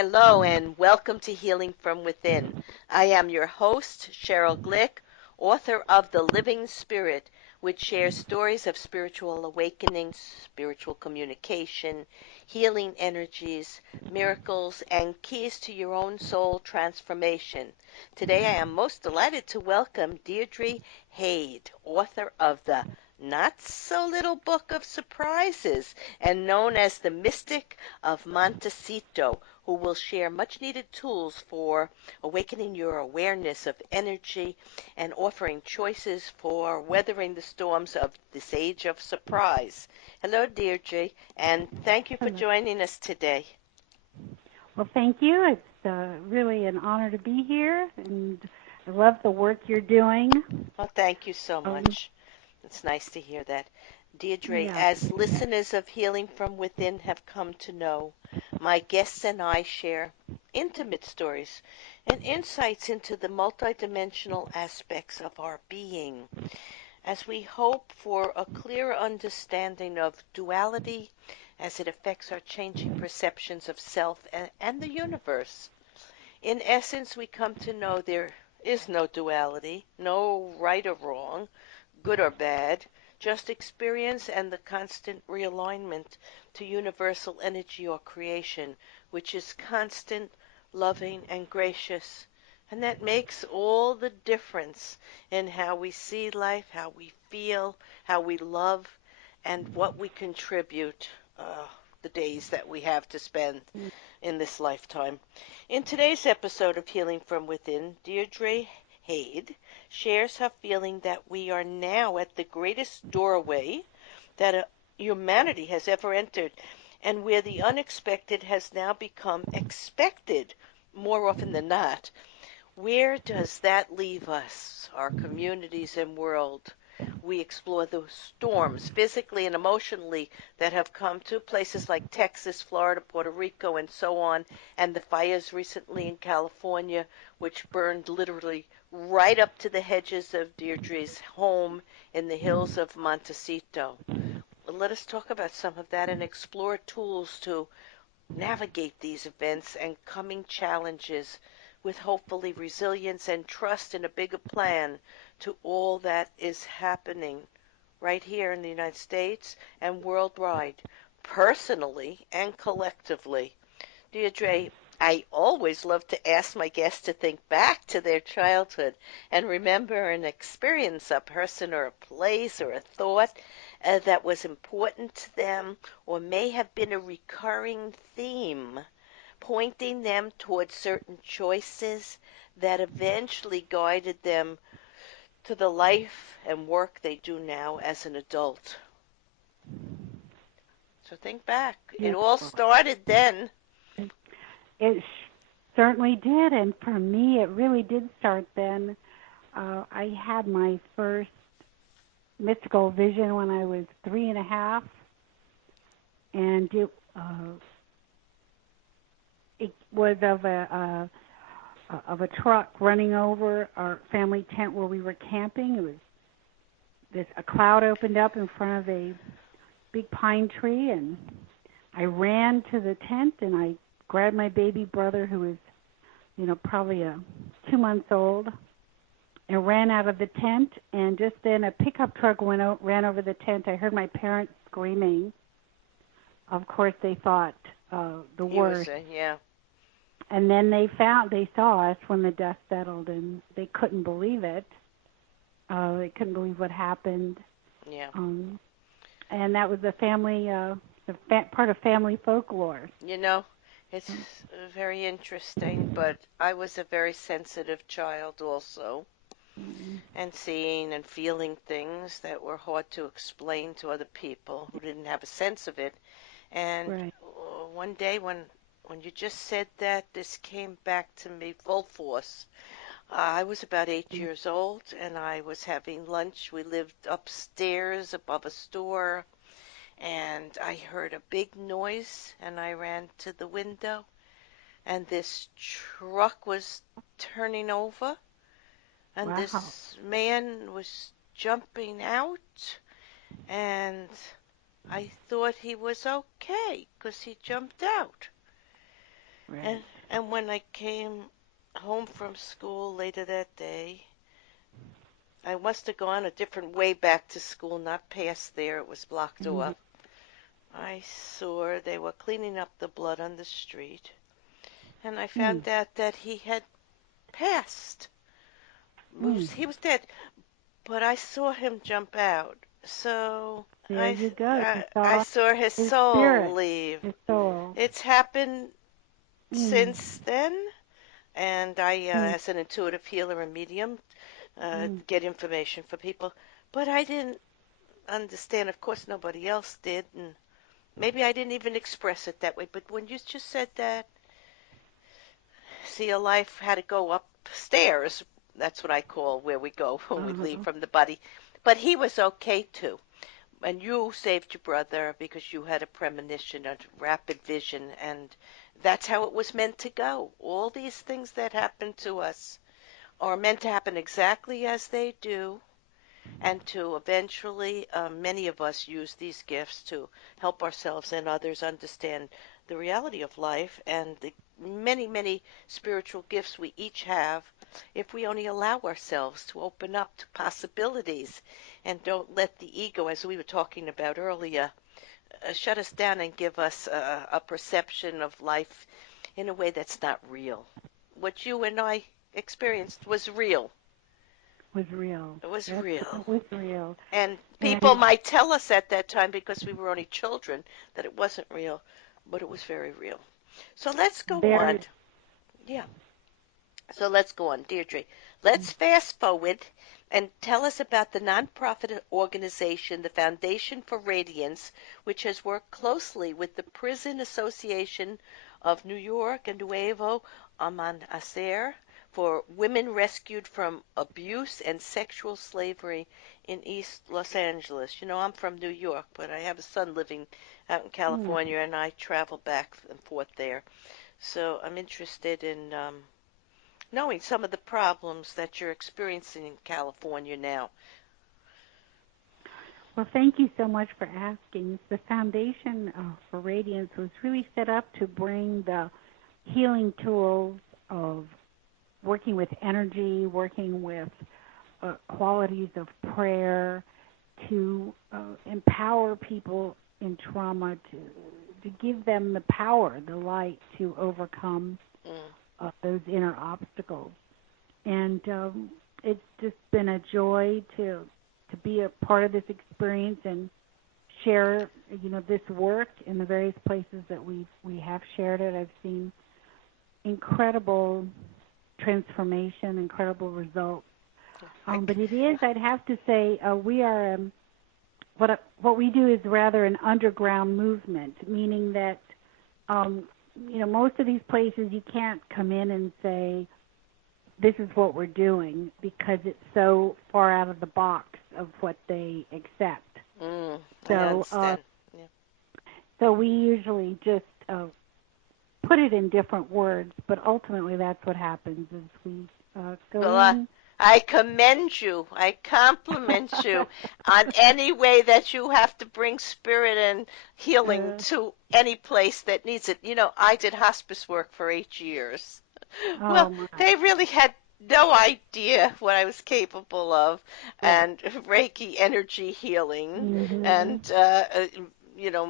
Hello and welcome to Healing from Within. I am your host, Sheryl Glick, author of The Living Spirit, which shares stories of spiritual awakening, spiritual communication, healing energies, miracles, and keys to your own soul transformation. Today I am most delighted to welcome Deirdre Hade, author of the Not So Little Book of Surprises and known as the Mystic of Montecito, who will share much needed tools for awakening your awareness of energy and offering choices for weathering the storms of this age of surprise. Hello, Deirdre, and thank you for Hello. joining us today. Well, thank you. It's really an honor to be here, and I love the work you're doing. Well, thank you so Um, much. It's nice to hear that. Deirdre, yeah. as listeners of Healing from Within have come to know, my guests and I share intimate stories and insights into the multidimensional aspects of our being as we hope for a clearer understanding of duality as it affects our changing perceptions of self and the universe. In essence, we come to know there is no duality, no right or wrong, good or bad, just experience and the constant realignment to universal energy or creation, which is constant, loving, and gracious. And that makes all the difference in how we see life, how we feel, how we love, and what we contribute the days that we have to spend in this lifetime. In today's episode of Healing from Within, Deirdre Hade shares her feeling that we are now at the greatest doorway that humanity has ever entered, and where the unexpected has now become expected more often than not. Where does that leave us, our communities and world? We explore the storms, physically and emotionally, that have come to places like Texas, Florida, Puerto Rico, and so on, and the fires recently in California, which burned literally right up to the hedges of Deirdre's home in the hills of Montecito. Let us talk about some of that and explore tools to navigate these events and coming challenges with hopefully resilience and trust in a bigger plan to all that is happening right here in the United States and worldwide, personally and collectively. Deirdre, I always love to ask my guests to think back to their childhood and remember an experience, a person or a place or a thought that was important to them or may have been a recurring theme, pointing them towards certain choices that eventually guided them to the life and work they do now as an adult. So think back. It all Beautiful. started then. It certainly did, and for me, it really did start then. I had my first mystical vision when I was 3.5, and it was of a truck running over our family tent where we were camping. It was a cloud opened up in front of a big pine tree, and I ran to the tent and I grabbed my baby brother, who was, probably 2 months old, and ran out of the tent. And just then, a pickup truck ran over the tent. I heard my parents screaming. Of course, they thought the He was, worst. yeah, And then they saw us when the dust settled, and they couldn't believe it. They couldn't believe what happened. yeah. Um, and that was a family, part of family folklore. You know, it's very interesting, but I was a very sensitive child also, Mm. and seeing and feeling things that were hard to explain to other people who didn't have a sense of it. And Right. one day when you just said that, this came back to me full force. I was about 8 years old, and I was having lunch. We lived upstairs above a store, and I heard a big noise, and I ran to the window, and this truck was turning over, and Wow. this man was jumping out, and I thought he was okay because he jumped out. Right. And when I came home from school later that day, I must have gone a different way back to school, not past there. It was blocked Mm-hmm. off. I saw they were cleaning up the blood on the street, and I Mm. found out that he had passed. Mm. He was dead, but I saw him jump out. So There you go. You I saw saw his his soul spirit, leave. his soul. It's happened Mm. since then, and I, Mm. as an intuitive healer and medium, Mm. get information for people. But I didn't understand. Of course, nobody else did, and maybe I didn't even express it that way. But when you just said that, see, a life had to go upstairs. That's what I call where we go when we leave Uh-huh. from the body. But he was okay too. And you saved your brother because you had a premonition, a rapid vision, and that's how it was meant to go. All these things that happen to us are meant to happen exactly as they do, and to eventually, many of us use these gifts to help ourselves and others understand the reality of life and the many, many spiritual gifts we each have if we only allow ourselves to open up to possibilities and don't let the ego, as we were talking about earlier, shut us down and give us a perception of life in a way that's not real. What you and I experienced was real. Was real. It was That's real. it was real. And people And might tell us at that time because we were only children that it wasn't real, but it was very real. So let's go on. very Yeah. So let's go on, Deirdre. Let's fast forward and tell us about the nonprofit organization, the Foundation for Radiance, which has worked closely with the Prison Association of New York and Nuevo Amanhacer for women rescued from abuse and sexual slavery in East Los Angeles. You know, I'm from New York, but I have a son living out in mm, California, and I travel back and forth there. So I'm interested in knowing some of the problems that you're experiencing in California now. well, thank you so much for asking. The Foundation for Radiance was really set up to bring the healing tools of working with energy, working with qualities of prayer, to empower people in trauma, to give them the power, the light to overcome Mm, those inner obstacles. And it's just been a joy to be a part of this experience and share, this work in the various places that we have shared it. I've seen incredible transformation, incredible results. I, But it is, I'd have to say, we are what we do is rather an underground movement, meaning that um, most of these places you can't come in and say this is what we're doing because it's so far out of the box of what they accept. I So understand. Yeah. so we usually just put it in different words, but ultimately that's what happens is we go Well, in. I commend you. I compliment you on any way that you have to bring spirit and healing uh, to any place that needs it. You know, I did hospice work for 8 years. oh Well, my, they really had no idea what I was capable of, right. and Reiki energy healing, Mhm. and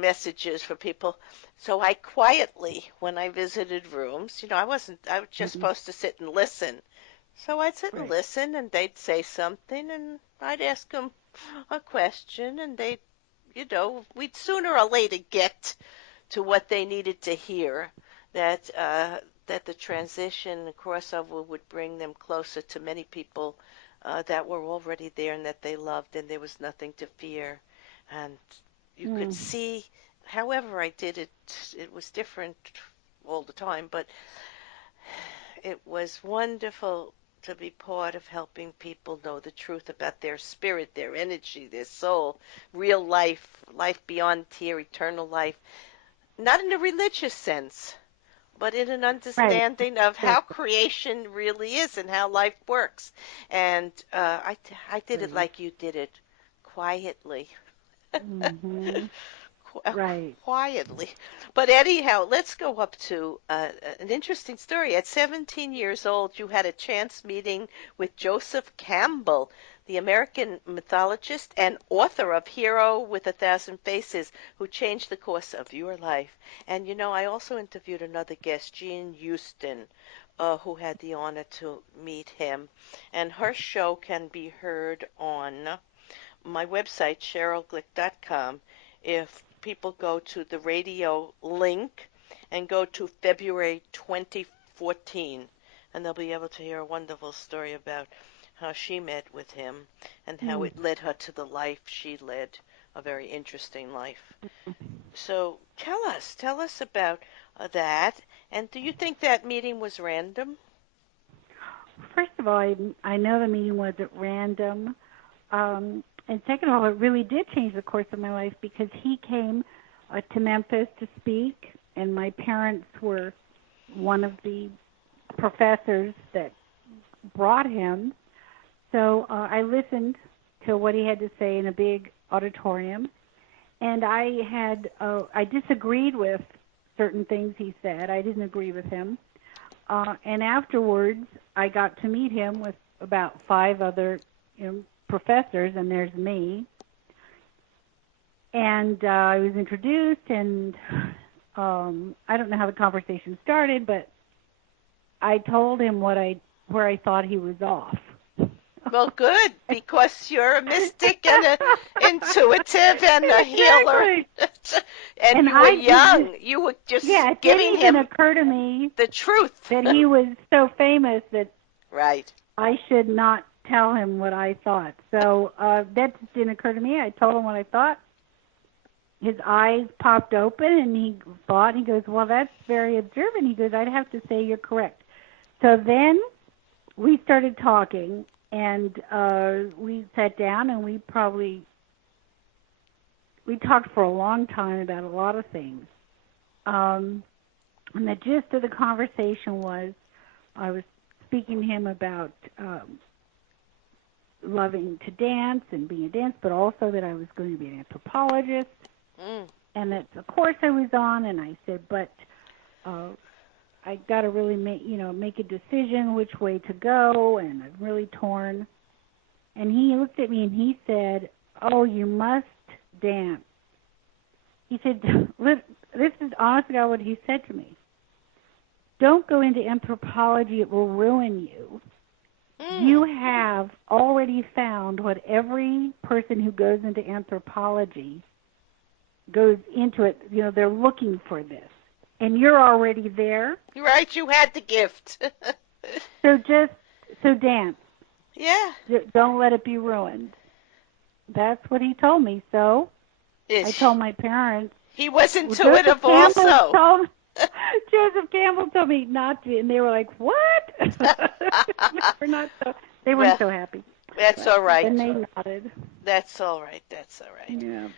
messages for people. So I quietly, when I visited rooms, I was just Mhm. supposed to sit and listen. So I'd sit and Right. listen, and they'd say something, and I'd ask them a question, and we'd sooner or later get to what they needed to hear, that that the transition, the crossover would bring them closer to many people that were already there and that they loved, and there was nothing to fear. And you could Mm. see, however I did it, it was different all the time, but it was wonderful to be part of helping people know the truth about their spirit, their energy, their soul, real life, life beyond here, eternal life, not in a religious sense, but in an Right. understanding of how creation really is and how life works. And I did it Exactly. like you did it, quietly. Mhm. Right. quietly. But anyhow, let's go up to an interesting story. At 17 years old, you had a chance meeting with Joseph Campbell, the American mythologist and author of Hero with a Thousand Faces, who changed the course of your life. And I also interviewed another guest, Jean Houston, who had the honor to meet him. And her show can be heard on my website, SherylGlick.com. If people go to the radio link and go to February 2014, and they'll be able to hear a wonderful story about how she met with him and how it led her to the life she led, a very interesting life. So tell us about that. And do you think that meeting was random? First of all, I know the meeting wasn't random. And second of all, it really did change the course of my life because he came to Memphis to speak, and my parents were one of the professors that brought him. So I listened to what he had to say in a big auditorium, and I disagreed with certain things he said. I didn't agree with him. And afterwards, I got to meet him with about 5 other professors, and there's me. And I was introduced, and I don't know how the conversation started, but I told him where I thought he was off. Well, good, because you're a mystic and an intuitive and a healer. And you were young. You were just it giving didn't even him occur to me the truth. that he was so famous that Right. I should not tell him what I thought. So that just didn't occur to me. I told him what I thought. His eyes popped open, and he goes, well, that's very observant. He goes, I'd have to say you're correct. So then we started talking, and we sat down, and we talked for a long time about a lot of things. And the gist of the conversation was I was speaking to him about loving to dance and being a dancer, but also that I was going to be an anthropologist. And that's a course I was on, and I said, but I got to really make a decision which way to go, and I'm really torn. And he looked at me and he said, oh, you must dance. He said, this is honestly what he said to me. Don't go into anthropology, it will ruin you. You have already found what every person who goes into anthropology goes into it. They're looking for this. And you're already there. Right, you had the gift. So dance. Yeah. Don't let it be ruined. That's what he told me. So I told my parents. He was intuitive also. Joseph Campbell told me not to, and they were like, what? They weren't so happy. That's all right. And they nodded. That's all right. Yeah.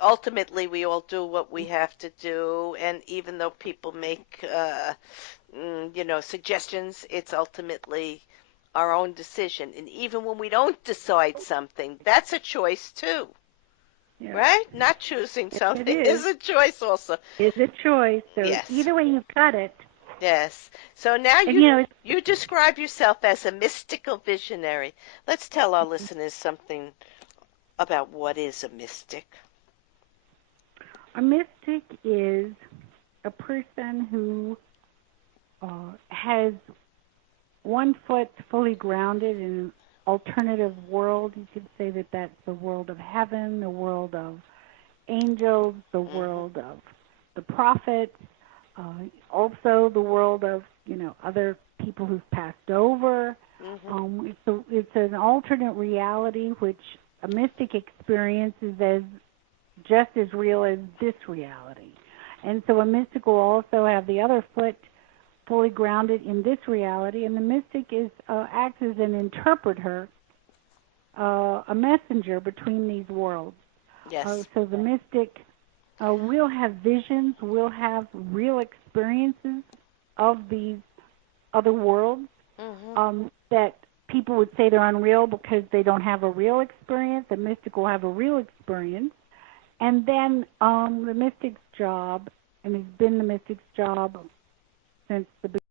Ultimately, we all do what we have to do, and even though people make, suggestions, it's ultimately our own decision. And even when we don't decide something, that's a choice too. Yeah. Right? Not choosing something is a choice also. It's a choice. So yes. Either way you cut it. Yes. So now you describe yourself as a mystical visionary. Let's tell our listeners something about what is a mystic. A mystic is a person who has one foot fully grounded in an alternative world. You could say that that's the world of heaven, the world of angels, the world of the prophets, also the world of other people who've passed over. It's an alternate reality which a mystic experiences as just as real as this reality. And so a mystic will also have the other foot fully grounded in this reality, and the mystic acts as an interpreter, a messenger between these worlds. Yes. So the mystic will have visions, will have real experiences of these other worlds that people would say they're unreal because they don't have a real experience. The mystic will have a real experience, And then the mystic's job, and it's been the mystic's job since the